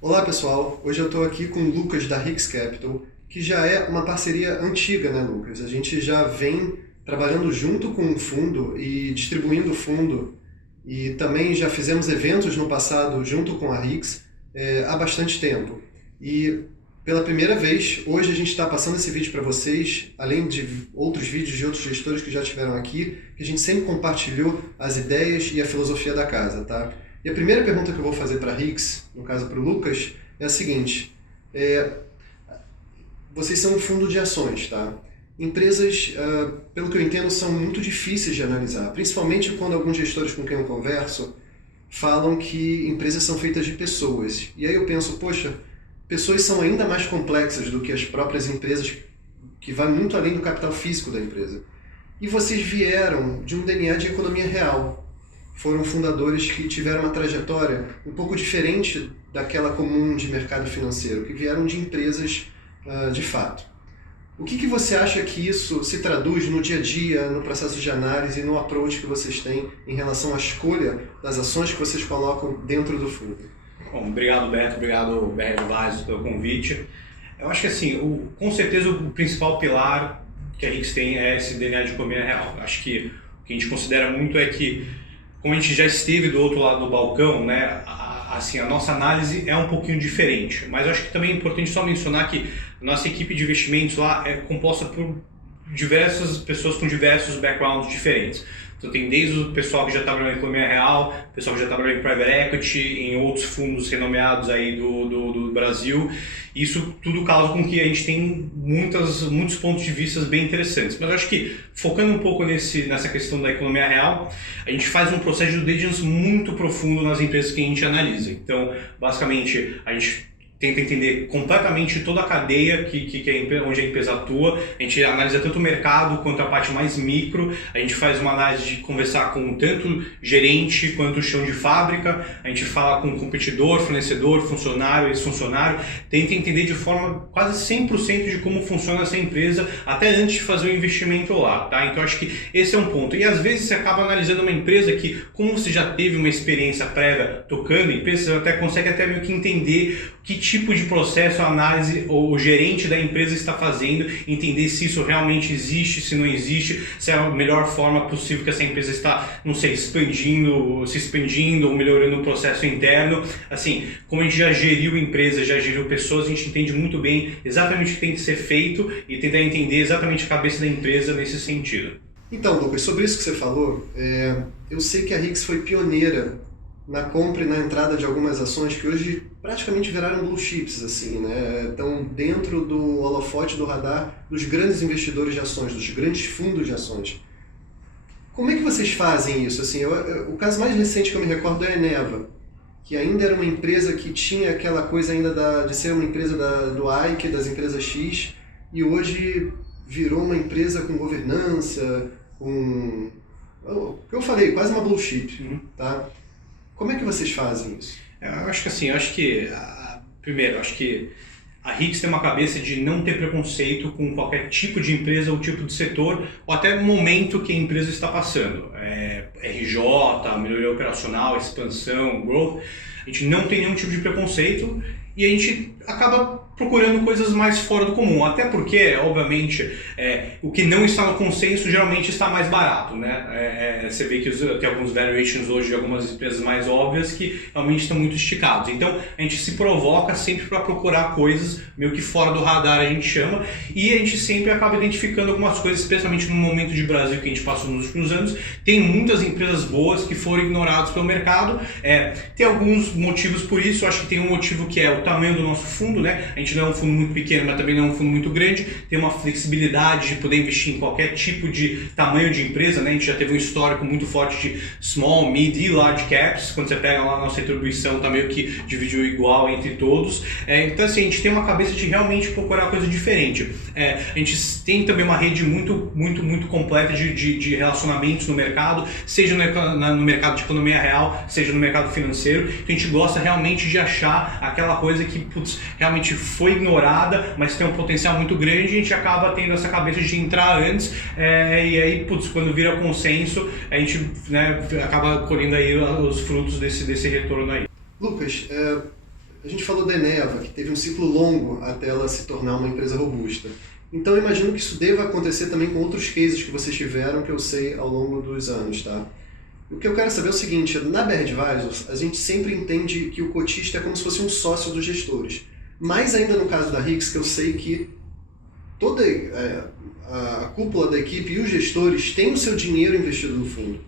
Olá pessoal, hoje eu estou aqui com o Lucas da Hicks Capital, que já é uma parceria antiga, né, Lucas? A gente já vem trabalhando junto com o fundo e distribuindo o fundo, e também já fizemos eventos no passado junto com a Hicks há bastante tempo. E pela primeira vez, hoje a gente está passando esse vídeo para vocês, além de outros vídeos de outros gestores que já estiveram aqui, que a gente sempre compartilhou as ideias e a filosofia da casa, tá? E a primeira pergunta que eu vou fazer para a Hicks, no caso para o Lucas, é a seguinte: vocês são um fundo de ações, tá? Empresas, pelo que eu entendo, são muito difíceis de analisar, principalmente quando alguns gestores com quem eu converso falam que empresas são feitas de pessoas. E aí eu penso, poxa, pessoas são ainda mais complexas do que as próprias empresas, que vai muito além do capital físico da empresa. E vocês vieram de um DNA de economia real. Foram fundadores que tiveram uma trajetória um pouco diferente daquela comum de mercado financeiro, que vieram de empresas de fato. O que você acha que isso se traduz no dia a dia, no processo de análise e no approach que vocês têm em relação à escolha das ações que vocês colocam dentro do fundo? Bom, obrigado, Beto, obrigado, BR Vaz, pelo convite. Eu acho que assim, com certeza o principal pilar que a Hicks tem é esse DNA de economia real. Eu acho que o que a gente considera muito é que, como a gente já esteve do outro lado do balcão, né, assim, a nossa análise é um pouquinho diferente. Mas eu acho que também é importante só mencionar que a nossa equipe de investimentos lá é composta por diversas pessoas com diversos backgrounds diferentes. Então tem desde o pessoal que já trabalhou em economia real, o pessoal que já trabalhou em private equity, em outros fundos renomeados aí do Brasil. Isso tudo causa com que a gente tenha muitos pontos de vista bem interessantes. Mas eu acho que, focando um pouco nessa questão da economia real, a gente faz um processo de due diligence muito profundo nas empresas que a gente analisa. Então, basicamente, a gente tenta entender completamente toda a cadeia onde a empresa atua. A gente analisa tanto o mercado quanto a parte mais micro. A gente faz uma análise de conversar com tanto gerente quanto o chão de fábrica. A gente fala com competidor, fornecedor, funcionário, ex-funcionário. Tenta entender de forma quase 100% de como funciona essa empresa até antes de fazer o investimento lá, tá? Então acho que esse é um ponto. E às vezes você acaba analisando uma empresa que, como você já teve uma experiência prévia tocando empresa, você até consegue até meio que entender que tipo de processo a análise ou o gerente da empresa está fazendo, entender se isso realmente existe, se não existe, se é a melhor forma possível que essa empresa está, não sei, se expandindo ou melhorando o processo interno. Assim, como a gente já geriu empresas, já geriu pessoas, a gente entende muito bem exatamente o que tem que ser feito e tentar entender exatamente a cabeça da empresa nesse sentido. Então, Lucas, sobre isso que você falou, eu sei que a Hicks foi pioneira na compra e na entrada de algumas ações que hoje praticamente viraram blue chips, assim, né? Estão dentro do holofote, do radar dos grandes investidores de ações, dos grandes fundos de ações. Como é que vocês fazem isso? Assim, o caso mais recente que eu me recordo é a Eneva, que ainda era uma empresa que tinha aquela coisa ainda de ser uma empresa do Ike, das empresas X, e hoje virou uma empresa com governança, o que eu falei, quase uma blue chip, tá? Como é que vocês fazem isso? Eu acho que assim, primeiro, acho que a Hicks tem uma cabeça de não ter preconceito com qualquer tipo de empresa ou tipo de setor, ou até o momento que a empresa está passando. RJ, melhoria operacional, expansão, growth. A gente não tem nenhum tipo de preconceito e a gente acaba procurando coisas mais fora do comum, até porque, obviamente, o que não está no consenso geralmente está mais barato, né? Você vê que tem alguns valuations hoje de algumas empresas mais óbvias que realmente estão muito esticados. Então, a gente se provoca sempre para procurar coisas meio que fora do radar, a gente chama, e a gente sempre acaba identificando algumas coisas, especialmente no momento de Brasil que a gente passou nos últimos anos. Tem muitas empresas boas que foram ignoradas pelo mercado, tem alguns motivos por isso. Eu acho que tem um motivo que é o tamanho do nosso fundo, né? A gente não é um fundo muito pequeno, mas também não é um fundo muito grande, tem uma flexibilidade de poder investir em qualquer tipo de tamanho de empresa, né? A gente já teve um histórico muito forte de small, mid e large caps. Quando você pega lá a nossa distribuição, tá meio que dividiu igual entre todos. Então assim, a gente tem uma cabeça de realmente procurar coisa diferente. A gente tem também uma rede muito completa de relacionamentos no mercado, seja no mercado de economia real, seja no mercado financeiro. Então a gente gosta realmente de achar aquela coisa que realmente foi ignorada, mas tem um potencial muito grande. A gente acaba tendo essa cabeça de entrar antes, e aí, quando vira consenso, a gente, né, acaba colhendo aí os frutos desse retorno aí. Lucas, a gente falou da Eneva, que teve um ciclo longo até ela se tornar uma empresa robusta. Então eu imagino que isso deva acontecer também com outros cases que vocês tiveram, que eu sei ao longo dos anos, tá? O que eu quero saber é o seguinte, na BR Advisors, a gente sempre entende que o cotista é como se fosse um sócio dos gestores. Mais ainda no caso da RIX, que eu sei que toda a cúpula da equipe e os gestores têm o seu dinheiro investido no fundo.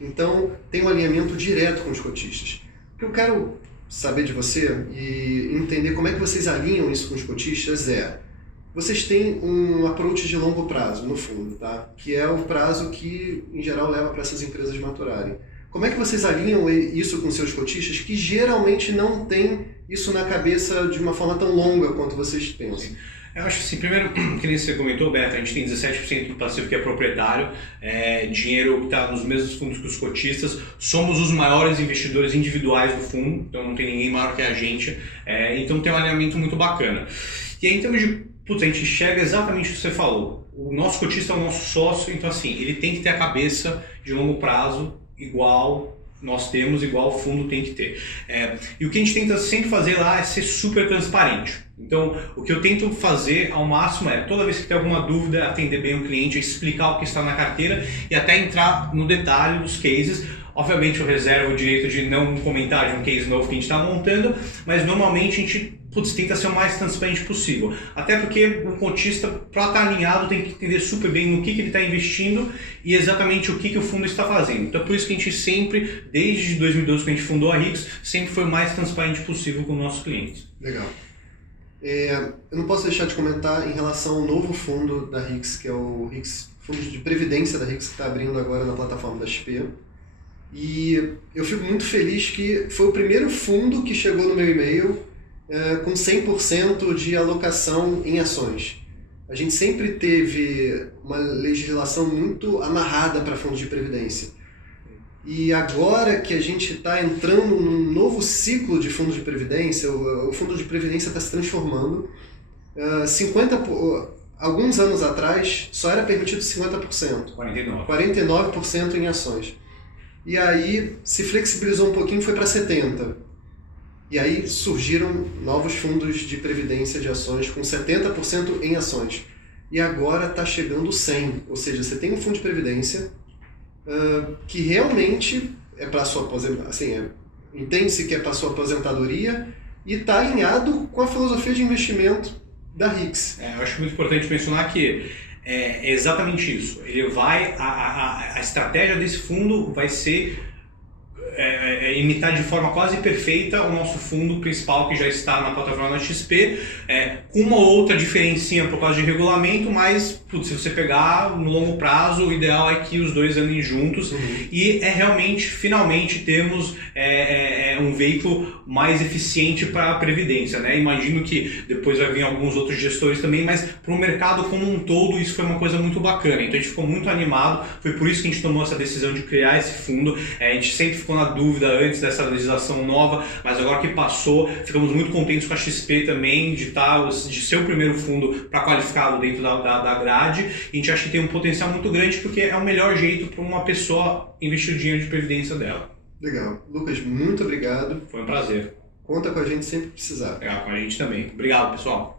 Então, tem um alinhamento direto com os cotistas. O que eu quero saber de você e entender como é que vocês alinham isso com os cotistas vocês têm um approach de longo prazo, no fundo, tá? Que é o prazo que, em geral, leva para essas empresas maturarem. Como é que vocês alinham isso com seus cotistas que geralmente não têm isso na cabeça de uma forma tão longa quanto vocês pensam? Eu acho que assim, primeiro, que nem você comentou, Beto, a gente tem 17% do passivo que é proprietário, dinheiro que está nos mesmos fundos que os cotistas, somos os maiores investidores individuais do fundo, então não tem ninguém maior que a gente, então tem um alinhamento muito bacana. E aí, em termos de, a gente enxerga exatamente o que você falou, o nosso cotista é o nosso sócio, então assim, ele tem que ter a cabeça de longo prazo igual nós temos, igual o fundo tem que ter. E o que a gente tenta sempre fazer lá é ser super transparente. Então, o que eu tento fazer ao máximo toda vez que tem alguma dúvida, atender bem o cliente, explicar o que está na carteira e até entrar no detalhe dos cases. Obviamente eu reservo o direito de não comentar de um case novo que a gente está montando, mas normalmente a gente tenta ser o mais transparente possível. Até porque o cotista, para estar alinhado, tem que entender super bem no que ele está investindo e exatamente o que o fundo está fazendo. Então por isso que a gente sempre, desde 2012 que a gente fundou a RIX, sempre foi o mais transparente possível com os nossos clientes. Legal. Eu não posso deixar de comentar em relação ao novo fundo da RIX, que é o RIX, fundo de previdência da RIX, que está abrindo agora na plataforma da XP. E eu fico muito feliz que foi o primeiro fundo que chegou no meu e-mail com 100% de alocação em ações. A gente sempre teve uma legislação muito amarrada para fundos de previdência. E agora que a gente está entrando num novo ciclo de fundos de previdência, o fundo de previdência está se transformando. Alguns anos atrás só era permitido 50%. 49% em ações. E aí se flexibilizou um pouquinho, foi para 70%. E aí surgiram novos fundos de previdência de ações com 70% em ações. E agora está chegando 100%. Ou seja, você tem um fundo de previdência que realmente é para a sua aposentadoria, assim, entende-se que é para a sua aposentadoria e está alinhado com a filosofia de investimento da RIX. Eu acho muito importante mencionar que é exatamente isso. Ele a estratégia desse fundo vai ser imitar de forma quase perfeita o nosso fundo principal que já está na plataforma da XP, com uma outra diferencinha por causa de regulamento, mas se você pegar no longo prazo, o ideal é que os dois andem juntos. E realmente, finalmente, temos um veículo mais eficiente para a Previdência, né? Imagino que depois vai vir alguns outros gestores também, mas para o mercado como um todo isso foi uma coisa muito bacana, então a gente ficou muito animado, foi por isso que a gente tomou essa decisão de criar esse fundo. A gente sempre ficou na dúvida antes dessa legislação nova, mas agora que passou, ficamos muito contentes com a XP também de ser o primeiro fundo para qualificado dentro da grade, e a gente acha que tem um potencial muito grande porque é o melhor jeito para uma pessoa investir o dinheiro de previdência dela. Legal. Lucas, muito obrigado. Foi um prazer. Conta com a gente sempre que precisar. Com a gente também. Obrigado, pessoal.